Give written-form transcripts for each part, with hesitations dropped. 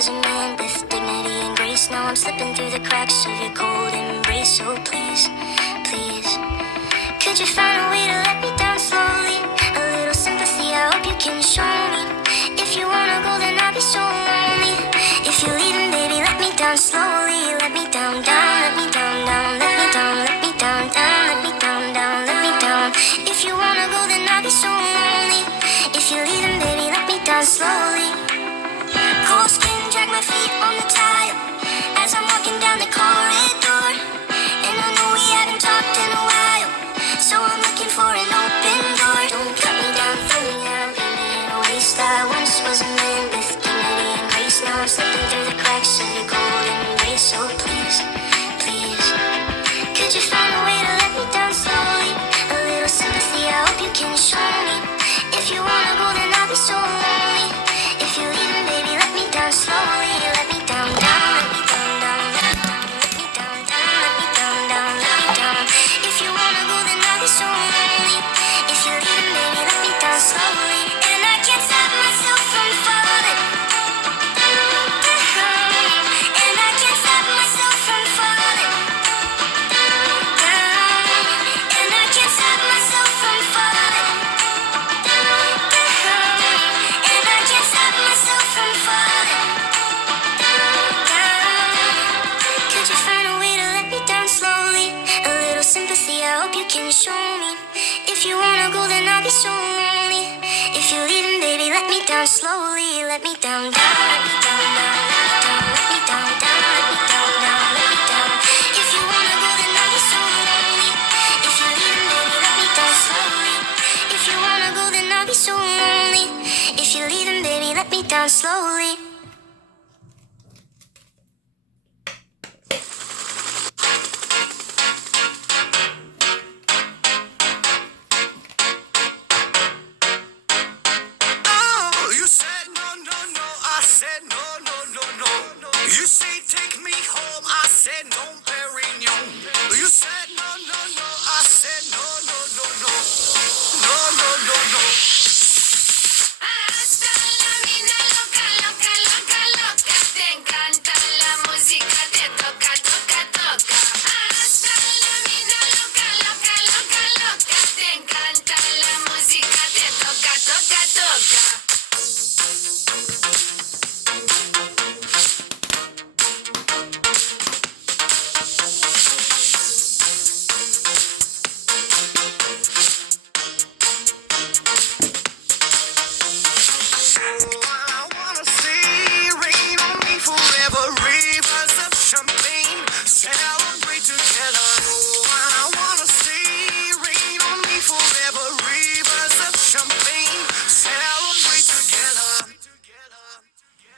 was a man with dignity and grace. Now I'm slipping through the cracks of your cold embrace. So please, please, could you find a way to let me down slowly? A little sympathy, I hope you can show me. If you wanna go, then I'll be so lonely. If you're leaving, baby, let me down slowly. Let me down, down, let me down, down, let me down, let me down, down, let me down, down, let me down. If you wanna go, then I'll be so lonely. If you're leaving, baby, let me down slowly. Cold skin, drag my feet on the tile as I'm walking down the corridor. And I know we haven't talked in a while, so I'm looking for an open door. Don't cut me down, throw me out, leave me in a waste. I once was a man with dignity and grace. Now I'm slipping through the cracks of your cold embrace. So please, please, could you find a way to let me down slowly? A little sympathy, I hope you can show me. If you wanna go, then I'll be so lonely. If you're leaving, baby, let me down slowly. Let me down, down, let me down, down, let me down, down, let me down, down, let me down. If you wanna go, then I'll be so lonely. If you're leaving, baby, let me down slowly. And I can't stop myself from falling. And I can't stop myself from falling. And I can't stop myself from falling. And I can't stop myself from falling. Could you find a way to let me down slowly? A little sympathy, I hope you can show me. If you wanna go, then I'll be so lonely. If you're leaving, baby, let me down slowly. Let me down, down, let me down, down, let me down, let me down, down, let me down, down, let me down. If you wanna go, then I'll be so lonely. If you're leaving, baby, let me down slowly. If you wanna go, then I'll be so lonely. If you're leaving, baby, let me down slowly. Oh, you said no, no, no. I said no, no, no, no. You say take me home. I said no, Perignon. You said no, no, no. I said no, no, no, no. No, no, no, no. Hasta la mina loca, loca, loca, loca. Te encanta la música, te toca, toca, toca. Hasta la mina loca, loca, loca, loca. Te encanta la música, te toca, toca, toca. Oh, I wanna see rain on me forever. Rivers of champagne, celebrate together. Oh, I wanna see rain on me forever. Rivers of champagne, celebrate together.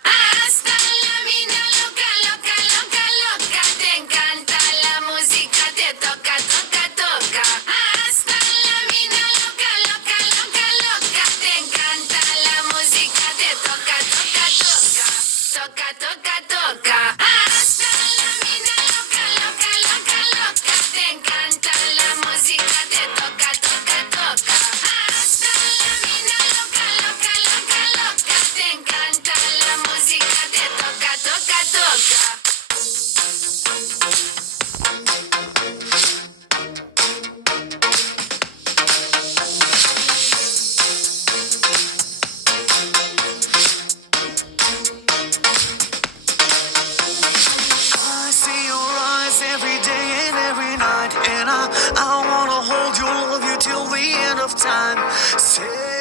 Hasta la mina loca, loca, loca, loca. Te encanta la música, te toca, toca, toca. Hasta la mina loca, loca, loca, loca. Te encanta la música, te toca, toca, toca. Toca, toca, toca. Hasta la mina loca, loca, loca, loca. Te encanta la música, te toca, toca, toca. Hasta la mina loca, loca, loca, loca. Te encanta la música, te toca, toca, toca. I see your eyes every day and every night, and I wanna hold you, love you till the end of time. Say